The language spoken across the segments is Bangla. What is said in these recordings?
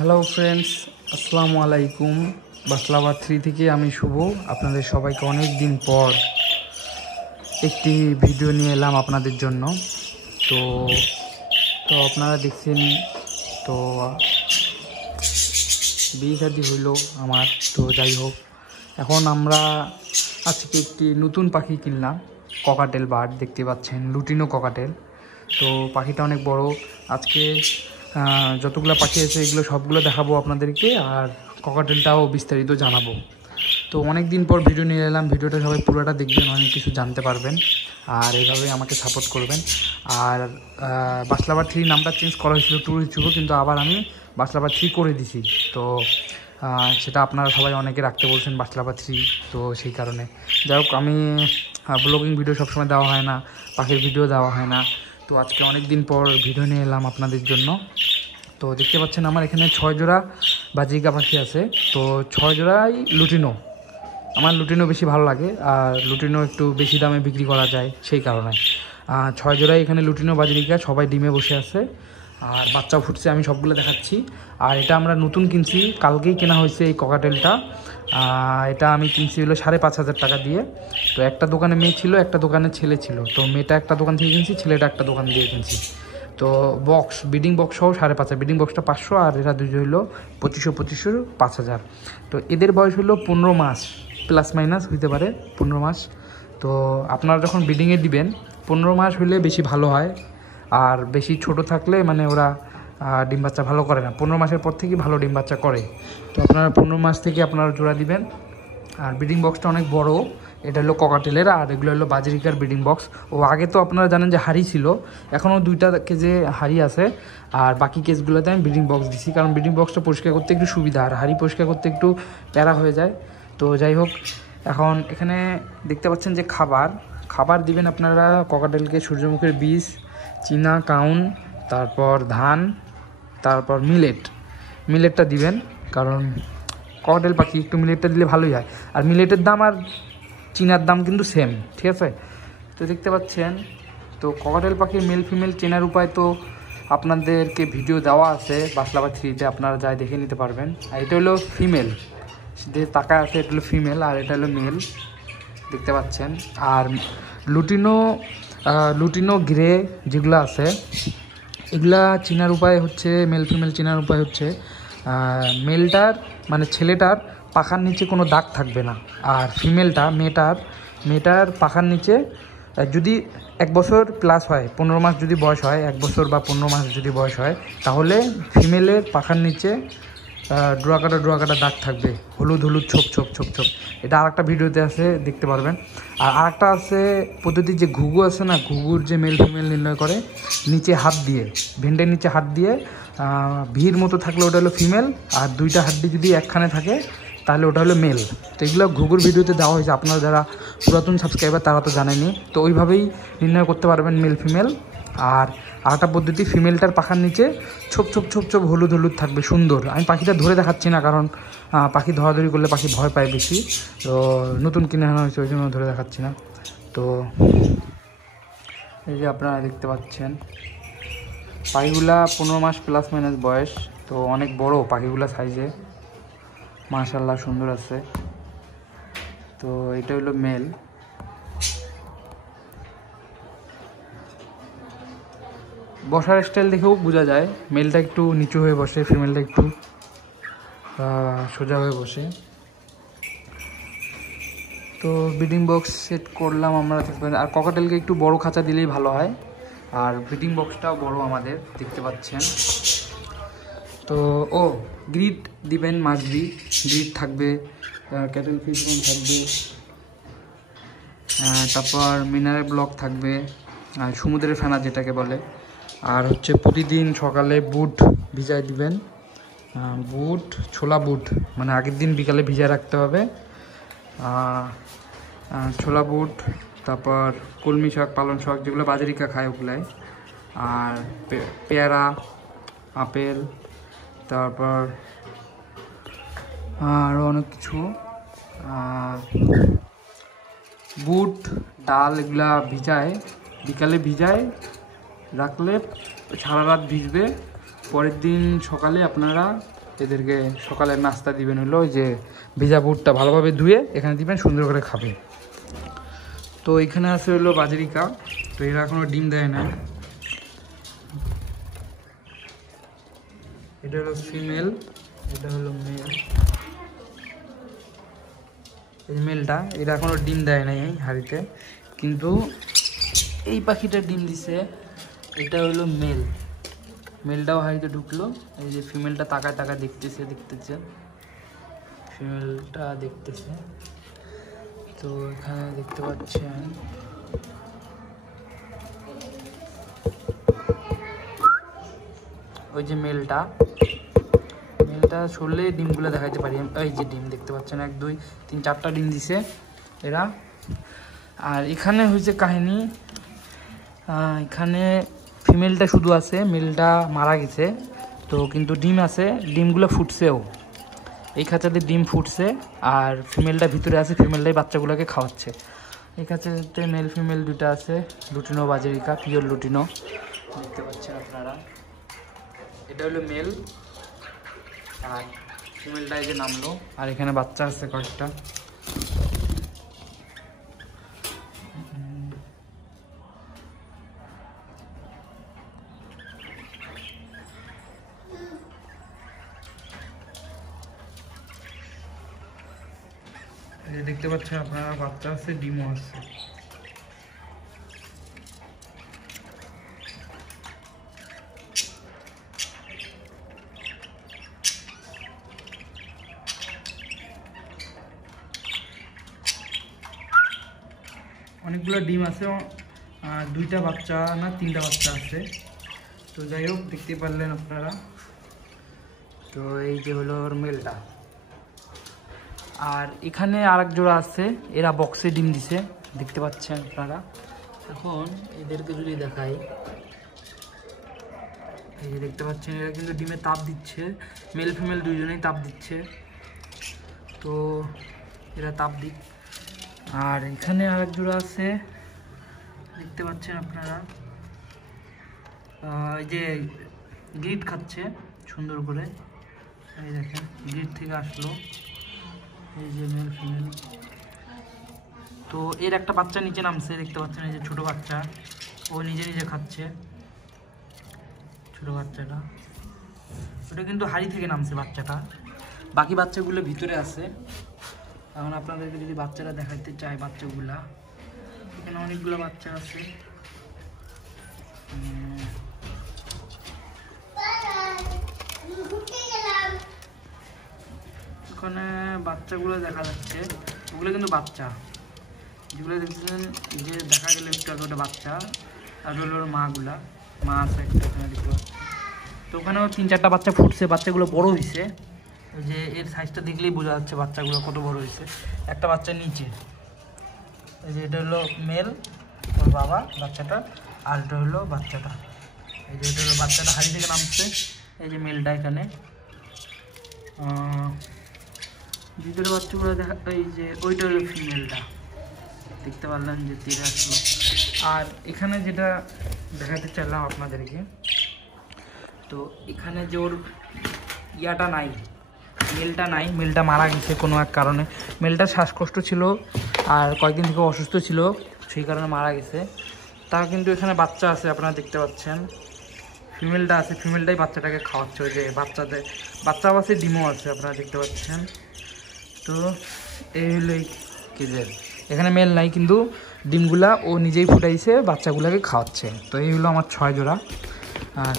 হ্যালো ফ্রেন্ডস, আসসালামু আলাইকুম। বাসলাবাদ 3 থেকে আমি শুভ। আপনাদের সবাইকে অনেক দিন পর একটি ভিডিও নিয়ে এলাম আপনাদের জন্য। তো তো আপনারা দেখছেন, তো বিয়ে শাদী হইল আমার। তো যাই হোক, এখন আমরা আজকে একটি নতুন পাখি কিনলাম, ককাটেল বার্ড। দেখতে পাচ্ছেন লুটিনো ককাটেল। তো পাখিটা অনেক বড়। আজকে যতগুলো পাখি আছে এগুলো সবগুলো দেখাবো আপনাদেরকে, আর ককাটেলটাও বিস্তারিত জানাবো। তো অনেক দিন পর ভিডিও নিয়ে এলাম। ভিডিওটা সবাই পুরোটা দেখবেন, অনেক কিছু জানতে পারবেন, আর এইভাবে আমাকে সাপোর্ট করবেন। আর বাসলাবাদ 3 নামটা চেঞ্জ করা হয়েছিল, ট্যুরিস্ট ছিল, কিন্তু আবার আমি বাসলাবাদ 3 করে দিছি। তো সেটা আপনারা সবাই অনেকে রাখতে বলছেন বাসলাবাদ 3, তো সেই কারণে। যাই হোক, আমি ব্লগিং ভিডিও সবসময় দেওয়া হয় না, পাখির ভিডিও দেওয়া হয় না। তো আজকে অনেক দিন পর ভিডিও নিয়ে এলাম আপনাদের জন্য। তো দেখতে পাচ্ছেন আমার এখানে 6 জোড়া বাজিকা পাখি আছে। তো 6 জোড়াই লুটিনো। আমার লুটিনো বেশি ভালো লাগে, আর লুটিনো একটু বেশি দামে বিক্রি করা যায়, সেই কারণে 6 জোড়াই এখানে লুটিনো বাজিকা। সবাই ডিমে বসে আছে, আর বাচ্চাও ফুটছে। আমি সবগুলো দেখাচ্ছি। আর এটা আমরা নতুন কিনছি, কালকেই কেনা হয়েছে এই ককাটেলটা। এটা আমি কিনছি হলো 5,500 টাকা দিয়ে। তো একটা দোকানে মেয়ে ছিল, একটা দোকানে ছেলে ছিল। তো মেয়েটা একটা দোকান থেকে কিনছি, ছেলেটা একটা দোকান দিয়ে কিনছি। তো বক্স, বিডিং বক্স সহ 5,500, বিডিং বক্সটা 500, আর এরা দুটো হলো 2500 5,000। তো এদের বয়স হলো 15 মাস, প্লাস মাইনাস হইতে পারে 15 মাস। তো আপনারা যখন বিডিংয়ে দিবেন 15 মাস হলে বেশি ভালো হয়, আর বেশি ছোট থাকলে মানে ওরা ডিম বাচ্চা ভালো করে না। 15 মাসের পর থেকে ভালো ডিম বাচ্চা করে। তো আপনারা 15 মাস থেকে আপনারা জোড়া দিবেন। আর ব্রিডিং বক্সটা অনেক বড়। এটা হলো ককাটেলের, আর এগুলো হলো বাজরিকার ব্রিডিং বক্স। ও আগে তো আপনারা জানেন যে হাড়ি ছিল, এখনও 2টা কেজে হাড়ি আছে, আর বাকি কেজগুলোতে আমি ব্রিডিং বক্স দিছি, কারণ ব্রিডিং বক্সটা পরিষ্কার করতে একটু সুবিধা, আর হাড়ি পরিষ্কার করতে একটু প্যারা হয়ে যায়। তো যাই হোক, এখন এখানে দেখতে পাচ্ছেন যে খাবার দিবেন আপনারা ককাটেলকে। সূর্যমুখীর বীজ, চীনা কাউন, তারপর ধান, তারপর মিলেটটা দিবেন, কারণ ককাটেল পাখি একটু মিলেটটা দিলে ভালোই হয়। আর মিলেটের দাম আর চীনার দাম কিন্তু সেম, ঠিক আছে? তো দেখতে পাচ্ছেন, তো ককাটেল পাখির মেল ফিমেল চেনার উপায় তো আপনাদেরকে ভিডিও দেওয়া আছে বাসলাবাদ 3-তে, আপনারা যাই দেখে নিতে পারবেন। আর এটা হলো ফিমেল, যে তাকায় আছে এটা হলো ফিমেল, আর এটা হলো মেল, দেখতে পাচ্ছেন। আর লুটিনো গ্রে যেগুলো আছে, এগুলা চেনার উপায় হচ্ছে, মেল ফিমেল চেনার উপায় হচ্ছে, মেলটার মানে ছেলেটার পাখার নিচে কোনো দাগ থাকবে না, আর মেয়েটার পাখার নিচে যদি 1 বছর প্লাস হয়, 15 মাস যদি বয়স হয়, 1 বছর বা 15 মাস যদি বয়স হয়, তাহলে ফিমেলের পাখার নিচে ডোরা কাটা দাগ থাকবে, হলুদ ছোপ। এটা আরেকটা ভিডিওতে আছে, দেখতে পারবেন। আর আরেকটা আছে পদ্ধতি, যে ঘুঘু আছে না, ঘুঘুর যে মেল ফিমেল নির্ণয় করে নিচে হাত দিয়ে, ভেন্ডের নিচে হাত দিয়ে ভিড় মতো থাকলে ওটা হলো ফিমেল, আর 2টা হাড্ডি যদি একখানে থাকে তাহলে ওটা হলো মেল। তো এগুলো ঘুঘুর ভিডিওতে দেওয়া হয়েছে, আপনারা যারা পুরাতন সাবস্ক্রাইবার তারা তো জানেনি। তো ওইভাবেই নির্ণয় করতে পারবেন মেল ফিমেল। আর আরেকটা পদ্ধতি, ফিমেলটার পাখার নিচে ছোপ হলুদ থাকবে, সুন্দর। আমি পাখিটা ধরে দেখাচ্ছি না, কারণ পাখি ধরাধরি করলে পাখি ভয় পায় বেশি। তো নতুন কিনে আনা হয়েছে, ওই জন্য ধরে দেখাচ্ছি না। তো এই যে আপনারা দেখতে পাচ্ছেন পাখিগুলা 15 মাস প্লাস মাইনাস বয়স। তো অনেক বড় পাখিগুলা সাইজে, মাশাআল্লাহ সুন্দর আছে। তো এটা হলো মেল। বসার স্টাইল দেখেও বোঝা যায়, মেলটা একটু নিচু হয়ে বসে, ফিমেলটা একটু সোজা হয়ে বসে। তো ব্রিডিং বক্স সেট করলাম আমরা, দেখবেন। আর ককাটেলকে একটু বড় খাঁচা দিলেই ভালো হয়, আর ব্রিডিং বক্সটাও বড় আমাদের, দেখতে পাচ্ছেন। তো গ্রিড দিবেন, মাছ গ্রিড থাকবে, ক্যাটেল ফিশ বোন থাকবে, তারপর মিনারেল ব্লক থাকবে, আর সমুদ্রের ফেনা যেটাকে বলে। আর হচ্ছে প্রতিদিন সকালে বুট ভিজায় দিবেন, ছোলা বুট, মানে আগের দিন বিকালে ভিজায় রাখতে হবে। ছোলা বুট, তারপর কলমি শাক, পালং শাক, যেগুলো বাজারিকা খায় ওগুলাই, আর পেয়ারা, আপেল, তারপর আরও অনেক কিছু, বুট, ডাল, এগুলা বিকালে ভিজায় রাখলে সারা রাত ভিজবে। পরের দিন সকালে আপনারা এদেরকে সকালের নাস্তা দিবেন হলো ওই যে ভেজা বুটটা ভালোভাবে ধুয়ে এখানে দিবেন, সুন্দর করে খাবে। তো এখানে আছে হলো বাজরিকা, তো এরা এখনো ডিম দেয় না। এটা হলো ফিমেল, এটা হলো মেল। এই মেলটা এটা এখনো ডিম দেয় নাই এই হাঁড়িতে, কিন্তু এই পাখিটা ডিম দিছে। এটা হলো মেল, মেলটাও হাঁড়িতে ঢুকলো। এই যে ফিমেলটা তাকায় তাকায় দেখতেছে ফিমেলটা দেখতেছে। তো এখানে দেখতে পাচ্ছেন ওই যে মেলটা ছড়লে ডিমগুলো দেখাইতে পারি। এই যে ডিম দেখতে পাচ্ছেন, 1 2 3 4টা ডিম দিছে এরা। আর এখানে হয়েছে কাহিনী, এখানে ফিমেলটা শুধু আছে, মেলটা মারা গেছে। তো কিন্তু ডিম আছে, ডিমগুলো ফুটছেও, এই খাঁচাতে ডিম ফুটছে। আর ফিমেলটা ভিতরে আছে, ফিমেলটাই বাচ্চাগুলোকে খাওয়াচ্ছে। এই খাঁচাতে মেল ফিমেল দুটো আছে, লুটিনো বাজরিকা, পিওর লুটিনো দেখতে পাচ্ছেন আপনারা। এটা হলো মেল, আর ফিমেলটা এই যে নামলো। আর এখানে বাচ্চা আছে কয়েকটা। দেখতে পাচ্ছেন আপনারা, বাচ্চা আছে, ডিমও আছে। অনেকগুলো ডিম আছে, 2টা বাচ্চা না 3টা বাচ্চা আছে। তো যাই হোক, দেখতে পারলেন আপনারা। তো এই যে হলো ওর মেলটা। আর এখানে আরেক জোড়া আছে, এরা বক্সে ডিম দিছে, দেখতে পাচ্ছেন আপনারা। এখন এদেরকে যদি দেখাই, এই যে দেখতে পাচ্ছেন এরা কিন্তু ডিমে তাপ দিচ্ছে, মেল ফিমেল দুইজনেই তাপ দিচ্ছে। তো এরা তাপ দিক। আর এখানে আরেক জোড়া আছে, দেখতে পাচ্ছেন আপনারা, এই যে গ্রিড খাচ্ছে সুন্দর করে। এই দেখেন গ্রিড থেকে আসলো, এই যে মেল ফিমেল। তো এর একটা বাচ্চা নিচে নামছে, দেখতে পাচ্ছেন, এই যে ছোট বাচ্চা, ও নিজে নিজে খাচ্ছে ছোট বাচ্চাটা। ওটা কিন্তু হাড়ি থেকে নামছে বাচ্চাটা, বাকি বাচ্চাগুলো ভিতরে আছে। এখন আপনাদেরকে যদি বাচ্চারা দেখাইতে চাই, বাচ্চাগুলা এখানে অনেকগুলো বাচ্চা আছে। এখানে বাচ্চাগুলো দেখা যাচ্ছে, ওগুলো কিন্তু বাচ্চা, যেগুলো দেখছেন যে দেখা গেলে একটু আগে, ওটা বাচ্চা। আর হলো ওর মাগুলা, মা আছে একটা এখানে দেখতে পাচ্ছি। তো ওখানেও 3 4টা বাচ্চা ফুটছে, বাচ্চাগুলো বড় হয়েছে। ওই যে এর সাইজটা দেখলেই বোঝা যাচ্ছে বাচ্চাগুলো কত বড় হয়েছে। একটা বাচ্চা নিচে, এই যে এটা হলো মেল, ওর বাবা বাচ্চাটা। আর এটা হলো বাচ্চাটা, এই যে এটা হলো বাচ্চাটা হাড়ি থেকে নামছে। এই যে মেলটা এখানে, ভিতরে বাচ্চাগুলো দেখা, এই যে ওইটা হলো ফিমেলটা, দেখতে পারলেন যে তীরে আসলো। আর এখানে যেটা দেখাতে চাইলাম আপনাদেরকে, তো এখানে যে ওর ইয়াটা নাই, মেলটা নাই, মেলটা মারা গেছে কোনো এক কারণে। মেলটার শ্বাসকষ্ট ছিল আর কয়েকদিন থেকে অসুস্থ ছিল, সেই কারণে মারা গেছে। তার কিন্তু এখানে বাচ্চা আছে, আপনারা দেখতে পাচ্ছেন। ফিমেলটা আছে, ফিমেলটাই বাচ্চাটাকে খাওয়াচ্ছে। ওই যে বাচ্চাও আছে, ডিমও আছে, আপনারা দেখতে পাচ্ছেন। তো এই হলো এই কেজের, এখানে মেল নাই, কিন্তু ডিমগুলা ও নিজেই ফুটাইছে, বাচ্চাগুলোকে খাওয়াচ্ছে। তো এই হলো আমার 6 জোড়া।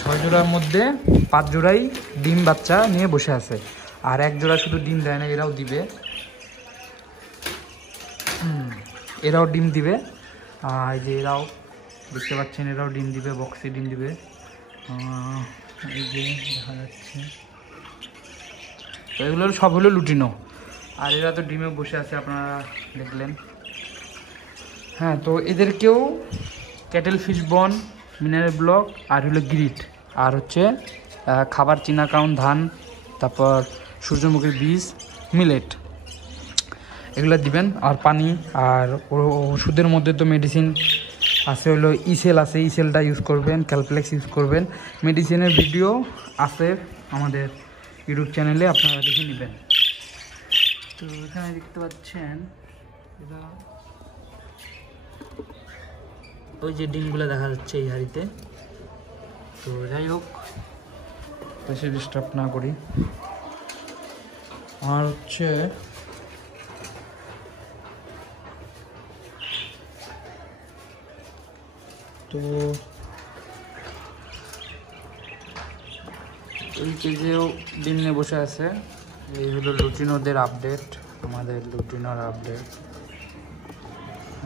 6 জোড়ার মধ্যে 5 জোড়াই ডিম বাচ্চা নিয়ে বসে আছে, আর 1 জোড়া শুধু ডিম দেয় না, এরাও দিবে, এরাও ডিম দিবে। এই যে এরাও দেখতে পাচ্ছেন, এরাও ডিম দিবে, বক্সে ডিম দিবে। এই যে দেখা যাচ্ছে। তো এগুলোর সব হলো লুটিনো, আর এরা তো ডিমে বসে আছে, আপনারা দেখলেন। হ্যাঁ, তো এদেরকেও ক্যাটেল ফিশ বন, মিনারেল ব্লক, আর হলো গ্রিট, আর হচ্ছে খাবার চিনাকাউন ধান, তারপর সূর্যমুখীর বীজ, মিলেট, এগুলো দিবেন। আর পানি, আর ওষুধের মধ্যে তো মেডিসিন আছে, হলো ইসেল আছে, ইসেলটা ইউজ করবেন, ক্যালপ্লেক্স ইউজ করবেন। মেডিসিনের ভিডিও আছে আমাদের ইউটিউব চ্যানেলে আপনারা দেখে নেবেন। তো এখানে দেখতে পাচ্ছেন এটা ওই যে ডিমগুলো দেখা যাচ্ছে এই হাঁড়িতে। তো যাই হোক, বেশি ডিস্টার্ব না করি। আর হচ্ছে তো এই কেজেও ডিম নিয়ে বসে আছে। এই হলো লুটিনোদের আপডেট, আমাদের লুটিনোর আপডেট।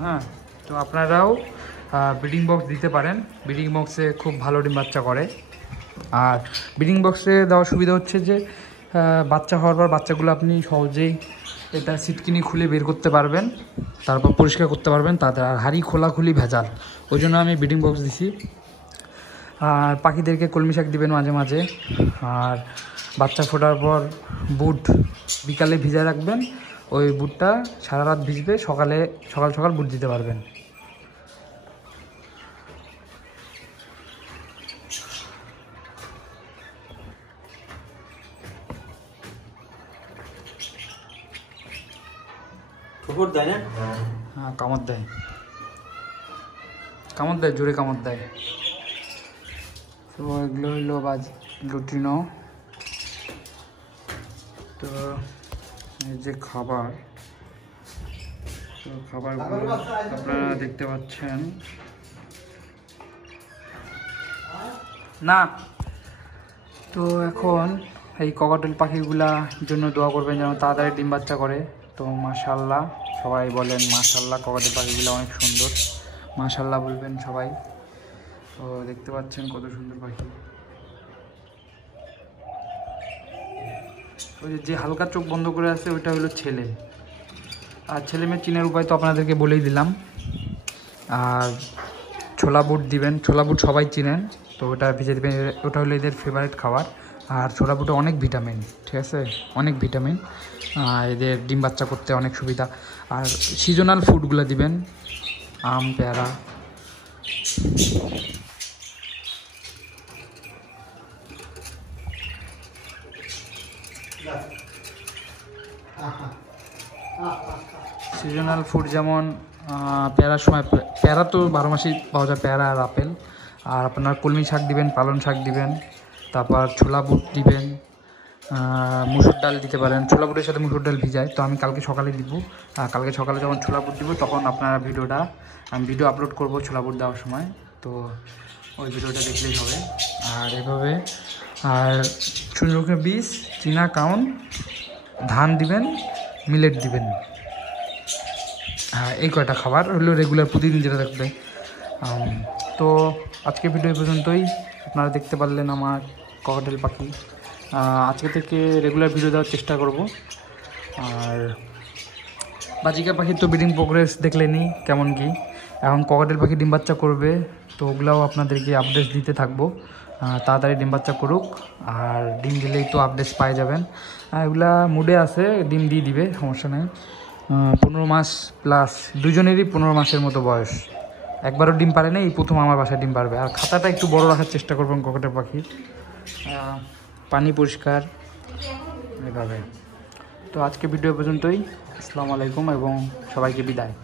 হ্যাঁ, তো আপনারাও ব্রিডিং বক্স দিতে পারেন। ব্রিডিং বক্সে খুব ভালো ডিম বাচ্চা করে। আর ব্রিডিং বক্সে দেওয়ার সুবিধা হচ্ছে যে বাচ্চা হওয়ার পর বাচ্চাগুলো আপনি সহজেই এটা সিটকিনি খুলে বের করতে পারবেন, তারপর পরিষ্কার করতে পারবেন। তাদের আর হাঁড়ি খোলাখুলি ভেজাল, ওই জন্য আমি ব্রিডিং বক্স দিছি। আর পাখিদেরকে কলমি শাক দিবেন মাঝে মাঝে। আর বাচ্চা ফোটার পর বুট বিকালে ভিজে রাখবেন, ওই বুটটা সারা রাত ভিজবে, সকাল সকাল বুট দিতে পারবেন। হ্যাঁ, কামড় দেয়, জোরে কামড় দেয়। তো এগুলো হইলো লুটিনো। তো এই যে খাবার, তো খাবারগুলো আপনারা দেখতে পাচ্ছেন না। তো এখন এই ককাটেল পাখিগুলা জন্য দোয়া করবেন যেন তাড়াতাড়ি ডিম বাচ্চা করে। তো মাশাআল্লাহ সবাই বলেন, মাশাআল্লাহ ককাটেল পাখিগুলো অনেক সুন্দর, মাশাআল্লাহ বলবেন সবাই। তো দেখতে পাচ্ছেন কত সুন্দর পাখি। ওই যে হালকা চোখ বন্ধ করে আছে ওইটা হলো ছেলে। আর ছেলে মেয়ে চিনের উপায় তো আপনাদেরকে বলেই দিলাম। আর ছোলা বুট দিবেন, ছোলা বুট সবাই চিনেন, তো ওটা ভিজে দেবেন। ওটা হলো এদের ফেভারিট খাবার। আর ছোলা বুটে অনেক ভিটামিন, ঠিক আছে, অনেক ভিটামিন। এদের ডিম বাচ্চা করতে অনেক সুবিধা। আর সিজনাল ফুডগুলো দিবেন, আম, পেয়ারা। সিজনাল ফুড যেমন পেয়ারার সময় পেয়ারা তো 12 মাসেই পাওয়া যায়, পেয়ারা আর আপেল। আর আপনার কলমি শাক দিবেন, পালং শাক দিবেন, তারপর ছোলা বুট দিবেন, মুসুর ডাল দিতে পারেন। ছোলা বুটের সাথে মুসুর ডাল ভিজায়, তো আমি কালকে সকালে দিব। কালকে সকালে যখন ছোলা বুট দিব তখন আপনারা আমি ভিডিও আপলোড করব ছোলা বুট দেওয়ার সময়, তো ওই ভিডিওটা দেখলেই হবে। আর এভাবে আর সূর্যমুখী বীজ, চীনা কাউন, ধান দিবেন, মিলেট দিবেন। হ্যাঁ, এই কয়টা খাবার হলো রেগুলার প্রতিদিন যেটা থাকবে। তো আজকে ভিডিও পর্যন্তই। আপনারা দেখতে পারলেন আমার ককাটেল পাখি। আজকে থেকে রেগুলার ভিডিও দেওয়ার চেষ্টা করব। আর বাজিকা পাখির তো ব্রিডিং প্রোগ্রেস দেখলেনি কেমন কি। এখন ককাটেল পাখি ডিম বাচ্চা করবে, তো ওগুলাও আপনাদেরকে আপডেট দিতে থাকবো। তাড়াতাড়ি ডিম বাচ্চা করুক, আর ডিম দিলেই তো আপডেট পাই যাবেন। এগুলা মুডে আছে, ডিম দিয়ে দিবে, সমস্যা নেই। 15 মাস প্লাস, দুজনেরই 15 মাসের মতো বয়স। একবারও ডিম পারে না, এই প্রথম আমার বাসায় ডিম পারবে। আর খাতাটা একটু বড় রাখার চেষ্টা করবেন ককাটেল পাখির, পানি পরিষ্কার এভাবে। তো আজকে ভিডিও পর্যন্তই। আসসালামু আলাইকুম এবং সবাইকে বিদায়।